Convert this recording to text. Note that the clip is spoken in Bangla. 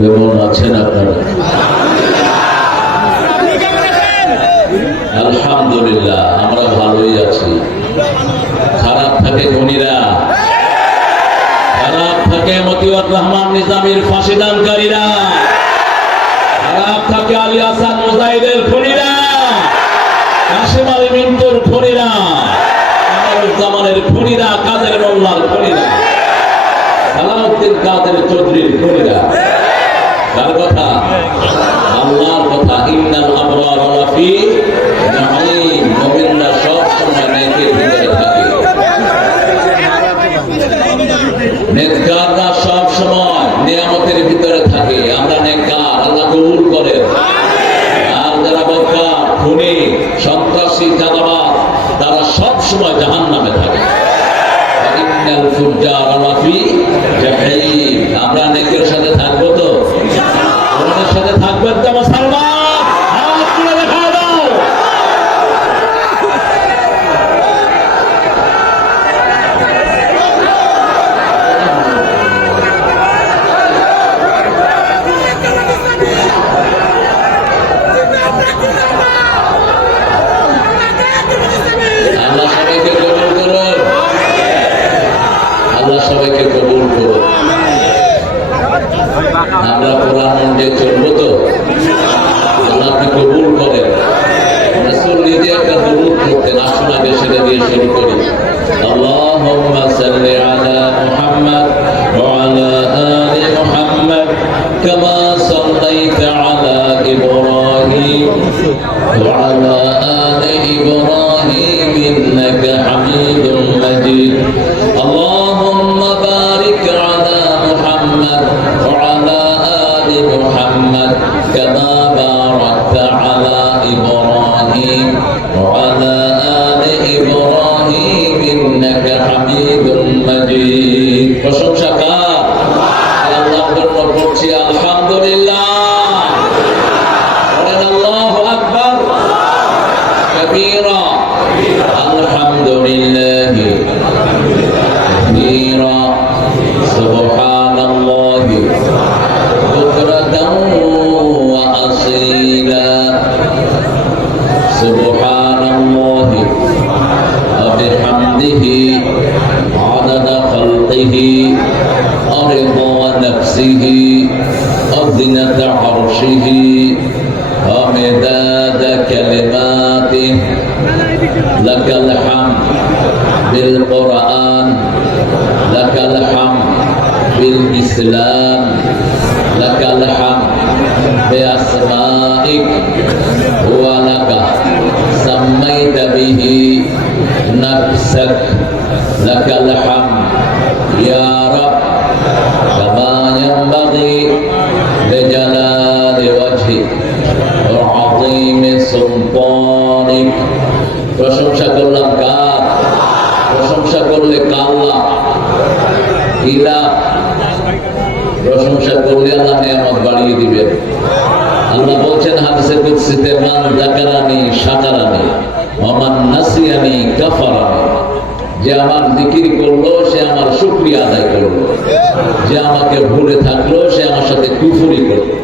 কেমন আছেন আপনারা? আলহামদুলিল্লাহ, আমরা ভালোই আছি। খারাপ থাকে ধনীরা, খারাপ থাকে মতিউর রহমান নিজামীর ফাঁসিদানকারীরা, খারাপ থাকে আলী হাসান মুজাহিদের খুনিরা, কাশিম আলী মিন্টুর খুনিরা, কামরুজ্জামানের খুনিরা, কাদের মোল্লার খুনিরা, সালাউদ্দিন কাদের চৌধুরীর খুনিরা। কার কথা? আল্লাহর কথা। ইন্নাল আবরার লাফি নাঈম। মুমিনরা সব সময় নেকের ভিতরে থাকে, নেককাররা সব সময় নিয়ামতের ভিতরে থাকে। আমরা নেককার, আল্লাহ কবুল করেন। আর যারা বদকার, খুনি, সন্ত্রাসী, চাঁদাবাজ, তারা সব সময় জাহান্নামে থাকে। ইন্নাল ফুজ্জার লাফি জাহিম। আমরা নেকের সাথে থাকবো তো? কোরআনের সাথে থাকবেন তো মুসলমান? হাত তুলে দেখা দাও। আল্লাহ সবাইকে কবুল করুন, আল্লাহ সবাইকে কবুল করুন। আমরা কোরআন অনুযায়ী চলবো তো? আল্লাহ আপনি কবুল করেন। রাসূল নিজে একটা দরুদ পড়তেন, আসুন আগে সেটা দিয়ে শুরু করি। আল্লাহুম্মা সাল্লি আলা মুহাম্মাদ ওয়া আলা আলি মুহাম্মাদ কামা সাল্লাইতা আলা ইব্রাহিম ওয়া আলা আলি ইব্রাহিম ইন্নাকা হামিদুম মাজিদ। আল্লাহুম্মা বারিক আলা মুহাম্মাদ ওয়া আলা আলি মুহাম্মাদ কামা বারাকতা আলা ইব্রাহিম ওয়া আলা আলি ইব্রাহিম ইন্নাকা হামিদুম মাজিদ। প্রশংসা কার? আল্লাহর জন্য করছি আলহামদুলিল্লাহ। বলেন আল্লাহু আকবার কাবীরা। আলহামদুলিল্লাহি কাবীরা। সুবহানাল্লাহি বুকরাতাও ওয়া আসীলা। সুবহানাল্লাহি ওয়া বিহামদিহি আদাদা খালকিহি ওয়া রিদা নাফসিহি ওয়া জিনাতা আরশিহি ওয়া মিদাদা কালিমাতিহি। লাকাল হামদ বিল কুরআন, লাকাল হামদ বিল ইসলাম, লাকাল হামদ বিআসমাইক ওয়া লাকা সাম্মাইতা বিহি নাফসাক। লাকাল হামদ ইয়া রাব কামা ইয়ানবাগি লিজালালি ওয়াজহিক ওয়া আযীমি সুলতানিক। প্রশংসা করলাম কার? প্রশংসা করলে কাল্লা ইলা। প্রশংসা করলে আল্লাহ নিয়ামত বাড়িয়ে দিবেন। আল্লাহ বলছেন হাদিসে কুদসিতে, মান যাকারানি শাকারানি ওয়া মান নাসিয়ানি কাফারানি। যে আমার জিকির করলো সে আমার শুকরিয়া আদায় করলো, যে আমাকে ভুলে থাকলো সে আমার সাথে কুফরি করলো।